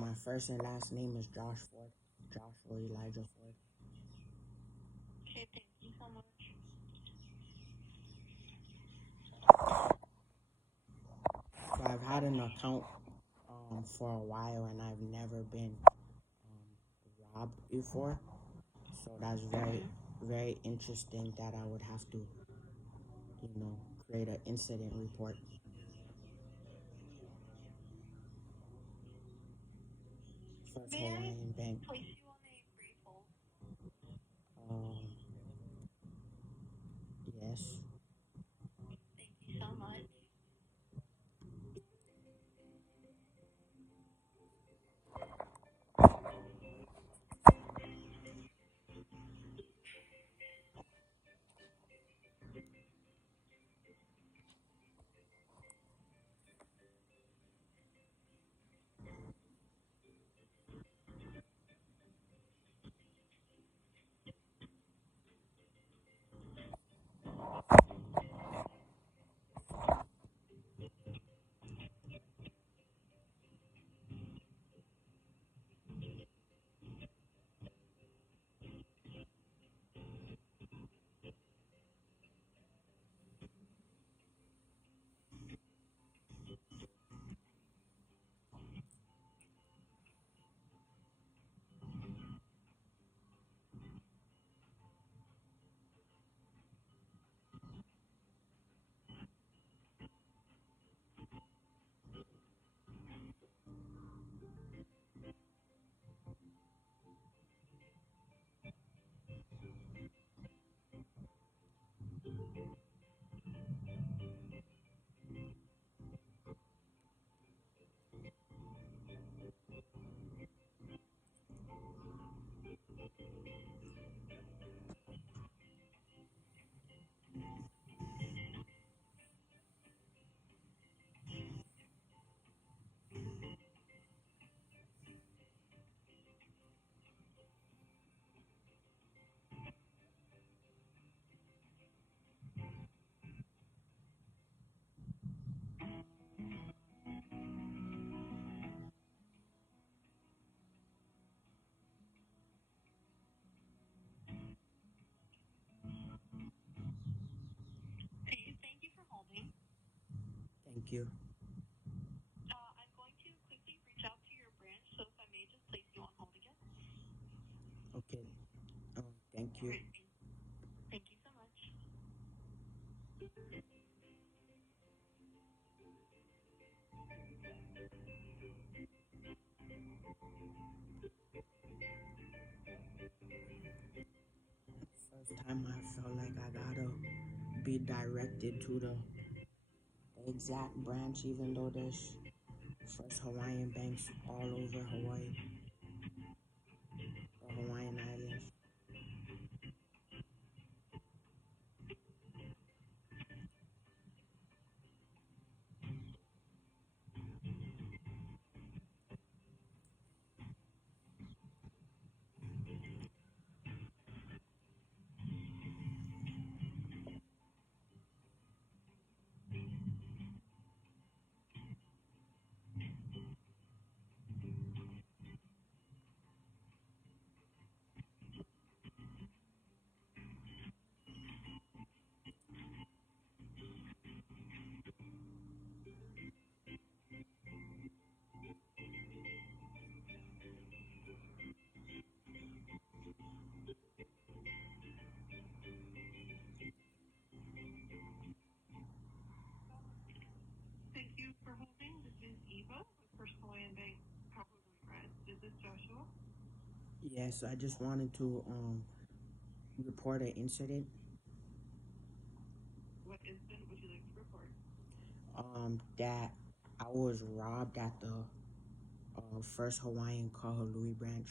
My first and last name is Josh Ford. Joshua Elijah Ford. Okay, thank you so much. So I've had an account for a while, and I've never been robbed before. So that's very interesting that I would have to, create an incident report. First May I Hawaiian Bank. place you on a brief hold? Um, yes. Thank you so much. Thank you for holding. Thank you. I'm going to quickly reach out to your branch, so if I may just place you on hold again. Okay. Thank All you. right, thank you so much. First time I felt like I gotta be directed to the exact branch, even though there's First Hawaiian Banks all over Hawaii, the Hawaiian Islands. Thank you for holding. This is Eva with First Hawaiian Bank, probably Red. Is this Joshua? Yes, I just wanted to report an incident. What incident would you like to report? That I was robbed at the First Hawaiian Kahului branch.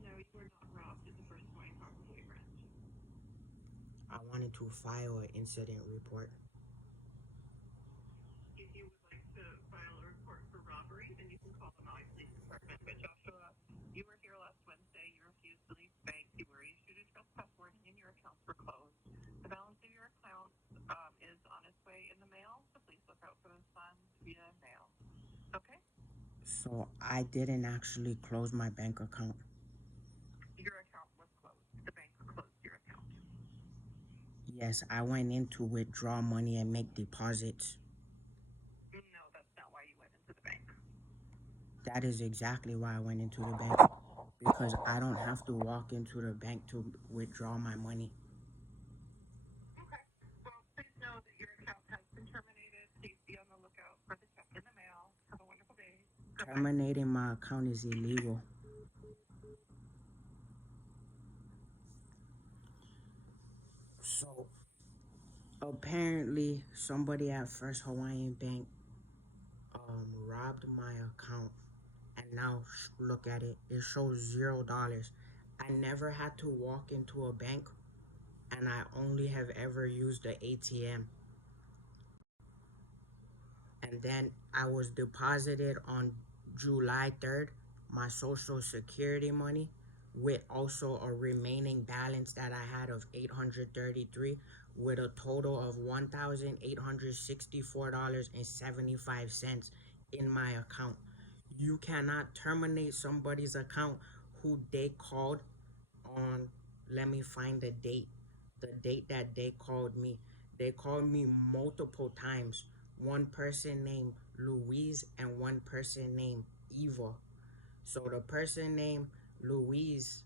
No, you were not robbed at the First Hawaiian Kakului branch. I wanted to file an incident report. If you would like to file a report for robbery, then you can call the Maui Police Department. But Joshua, you were here last Wednesday. You refused to leave the bank. You were issued a trespass warning, and your accounts were closed. The balance of your account is on its way in the mail, so please look out for those funds via mail. Okay? So I didn't actually close my bank account. Your account was closed. The bank closed your account. Yes, I went in to withdraw money and make deposits. No, that's not why you went into the bank. That is exactly why I went into the bank. Because I don't have to walk into the bank to withdraw my money. Okay. Well, please know that your account has been terminated. Please be on the lookout for the check in the mail. Have a wonderful day. Goodbye. Terminating my account is illegal. So apparently somebody at First Hawaiian Bank robbed my account, and now look at it, it shows $0. I never had to walk into a bank, and I only have ever used the ATM. And then I was deposited on July 3rd my social security money with also a remaining balance that I had of 833 with a total of $1,864.75 in my account. You cannot terminate somebody's account who they called on, let me find the date that they called me. They called me multiple times. One person named Louise and one person named Eva. So the person named Louise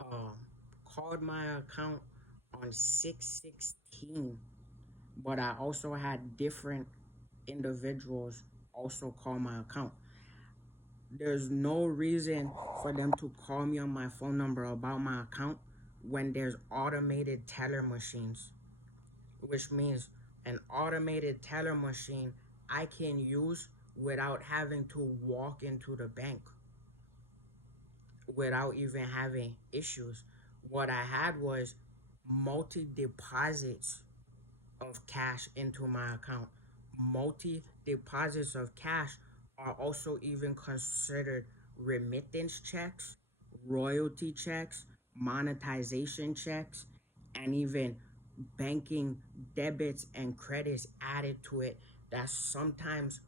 um called my account on 6/16, but I also had different individuals also call my account. There's no reason for them to call me on my phone number about my account when there's automated teller machines, which means an automated teller machine I can use without having to walk into the bank, without even having issues. What I had was multi deposits of cash into my account. Multi deposits of cash are also even considered remittance checks, royalty checks, monetization checks, and even banking debits and credits added to it. That's sometimes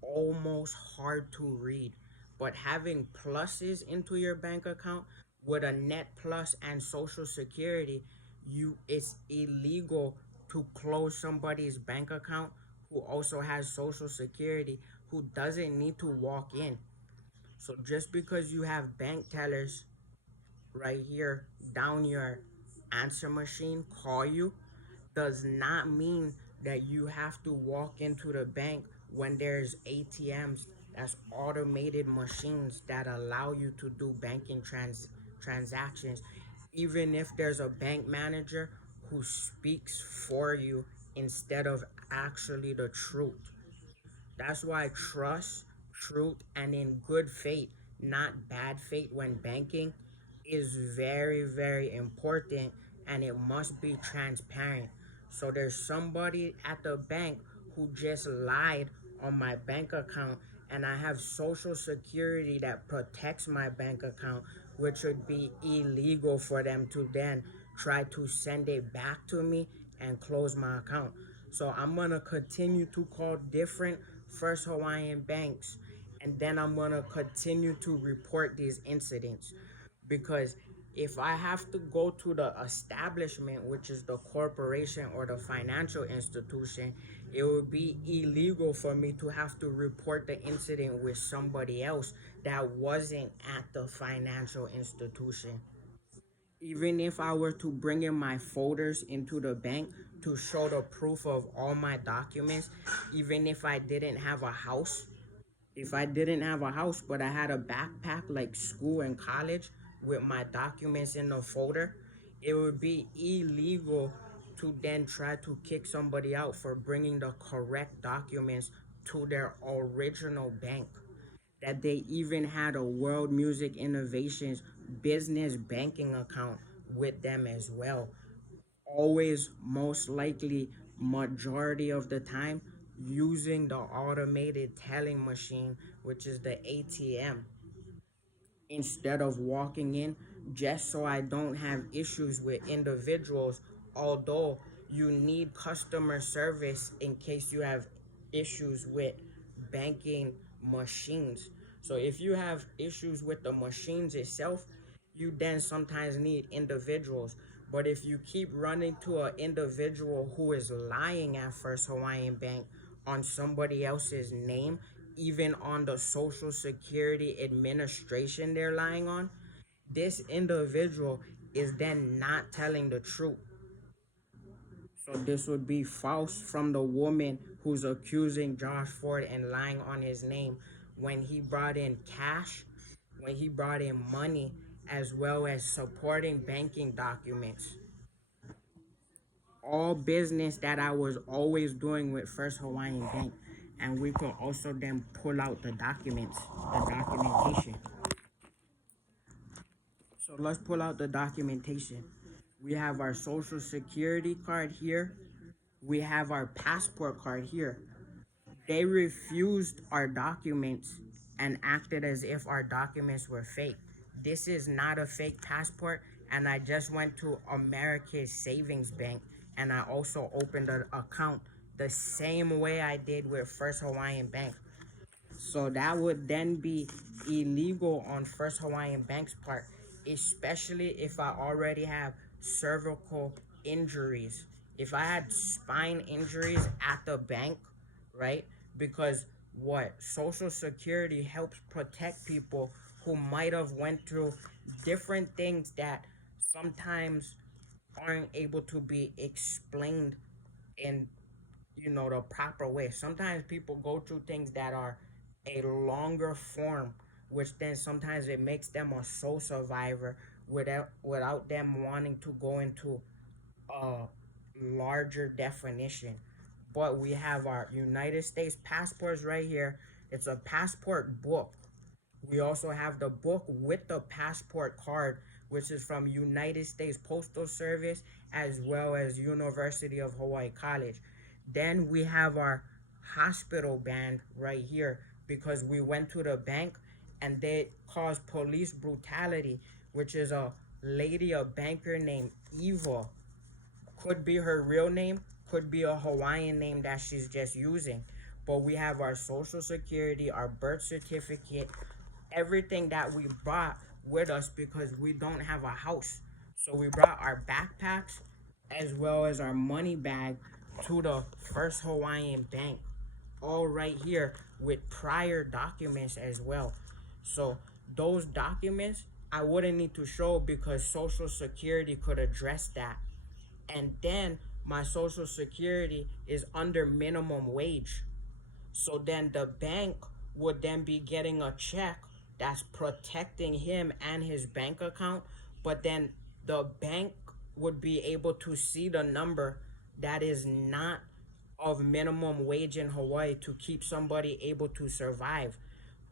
almost hard to read. But having pluses into your bank account with a net plus and social security, you it's illegal to close somebody's bank account who also has social security who doesn't need to walk in. So just because you have bank tellers right here down your answer machine call you does not mean that you have to walk into the bank when there's ATMs, that's automated machines that allow you to do banking transactions, even if there's a bank manager who speaks for you instead of actually the truth. That's why trust, truth, and in good faith, not bad faith when banking, is very, very important, and it must be transparent. So there's somebody at the bank who just lied on my bank account, and I have social security that protects my bank account, which would be illegal for them to then try to send it back to me and close my account. So I'm gonna continue to call different First Hawaiian banks, and then I'm gonna continue to report these incidents, because if I have to go to the establishment, which is the corporation or the financial institution, it would be illegal for me to have to report the incident with somebody else that wasn't at the financial institution. Even if I were to bring in my folders into the bank to show the proof of all my documents, even if I didn't have a house, if I didn't have a house but I had a backpack like school and college with my documents in the folder, it would be illegal to then try to kick somebody out for bringing the correct documents to their original bank, that they even had a World Music Innovations business banking account with them as well. Always, most likely, majority of the time, using the automated telling machine, which is the ATM, instead of walking in, just so I don't have issues with individuals. Although you need customer service in case you have issues with banking machines. So if you have issues with the machines itself, you then sometimes need individuals. But if you keep running to an individual who is lying at First Hawaiian Bank on somebody else's name, even on the Social Security Administration they're lying on, this individual is then not telling the truth. So this would be false from the woman who's accusing Josh Ford and lying on his name when he brought in cash, when he brought in money, as well as supporting banking documents. All business that I was always doing with First Hawaiian Bank. And we could also then pull out the documents, the documentation. So let's pull out the documentation. We have our social security card here. We have our passport card here. They refused our documents and acted as if our documents were fake. This is not a fake passport, and I just went to America's Savings Bank and I also opened an account the same way I did with First Hawaiian Bank. So that would then be illegal on First Hawaiian Bank's part, especially if I already have cervical injuries. If I had spine injuries at the bank, right? Because what Social Security helps protect people who might have went through different things that sometimes aren't able to be explained in the proper way. Sometimes people go through things that are a longer form, which then sometimes it makes them a soul survivor without them wanting to go into a larger definition. But we have our United States passports right here. It's a passport book. We also have the book with the passport card, which is from United States Postal Service as well as University of Hawaii College. Then we have our hospital band right here because we went to the bank and they caused police brutality, which is a lady, a banker named Eva. Could be her real name, could be a Hawaiian name that she's just using. But we have our social security, our birth certificate, everything that we brought with us because we don't have a house. So we brought our backpacks as well as our money bag to the First Hawaiian Bank, all right here with prior documents as well. So those documents I wouldn't need to show because Social Security could address that. And then my Social Security is under minimum wage. So then the bank would then be getting a check that's protecting him and his bank account, but then the bank would be able to see the number that is not of minimum wage in Hawaii to keep somebody able to survive.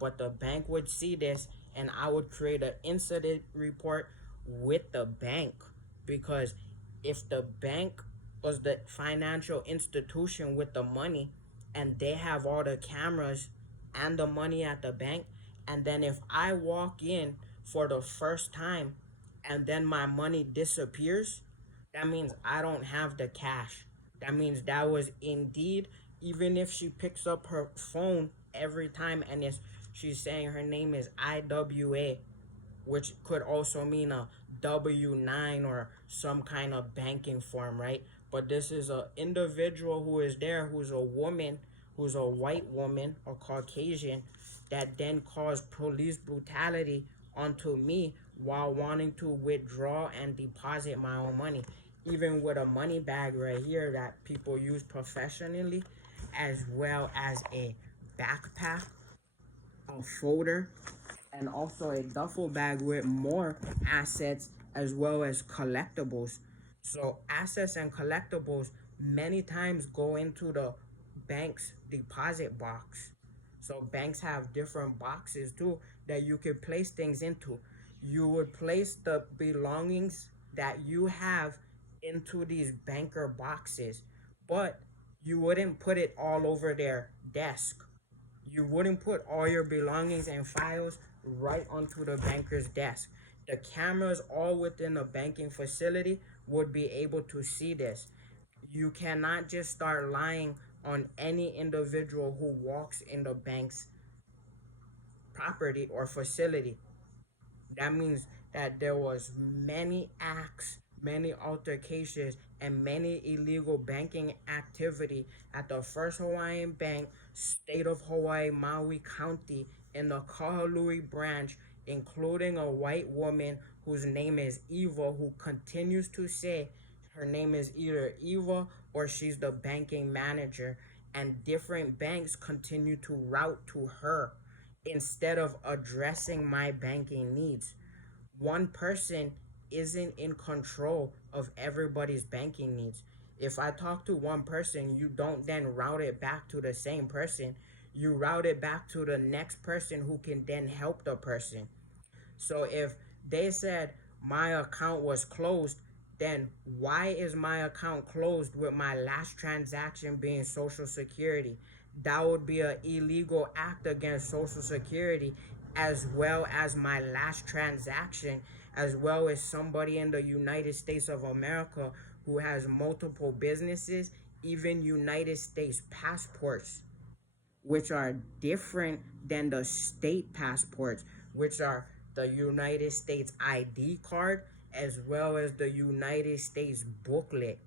But the bank would see this and I would create an incident report with the bank because if the bank was the financial institution with the money and they have all the cameras and the money at the bank, and then if I walk in for the first time and then my money disappears, that means I don't have the cash. That means that was indeed, even if she picks up her phone every time and she's saying her name is IWA, which could also mean a W-9 or some kind of banking form, right? But this is an individual who is there, who's a woman, who's a white woman or Caucasian, that then caused police brutality onto me while wanting to withdraw and deposit my own money. Even with a money bag right here that people use professionally, as well as a backpack, a folder, and also a duffel bag with more assets as well as collectibles. So assets and collectibles many times go into the bank's deposit box. So banks have different boxes too that you could place things into. You would place the belongings that you have into these banker boxes, but you wouldn't put it all over their desk. You wouldn't put all your belongings and files right onto the banker's desk. The cameras all within the banking facility would be able to see this. You cannot just start lying on any individual who walks in the bank's property or facility. That means that there was many acts, many altercations, and many illegal banking activity at the First Hawaiian Bank, State of Hawaii, Maui County, in the Kahului branch, including a white woman whose name is Eva, who continues to say her name is either Eva or she's the banking manager, and different banks continue to route to her instead of addressing my banking needs. One person isn't in control of everybody's banking needs. If I talk to one person, you don't then route it back to the same person. You route it back to the next person who can then help the person. So if they said my account was closed, then why is my account closed with my last transaction being Social Security? That would be an illegal act against Social Security, as well as my last transaction, as well as somebody in the United States of America who has multiple businesses, even United States passports, which are different than the state passports, which are the United States ID card as well as the United States booklet.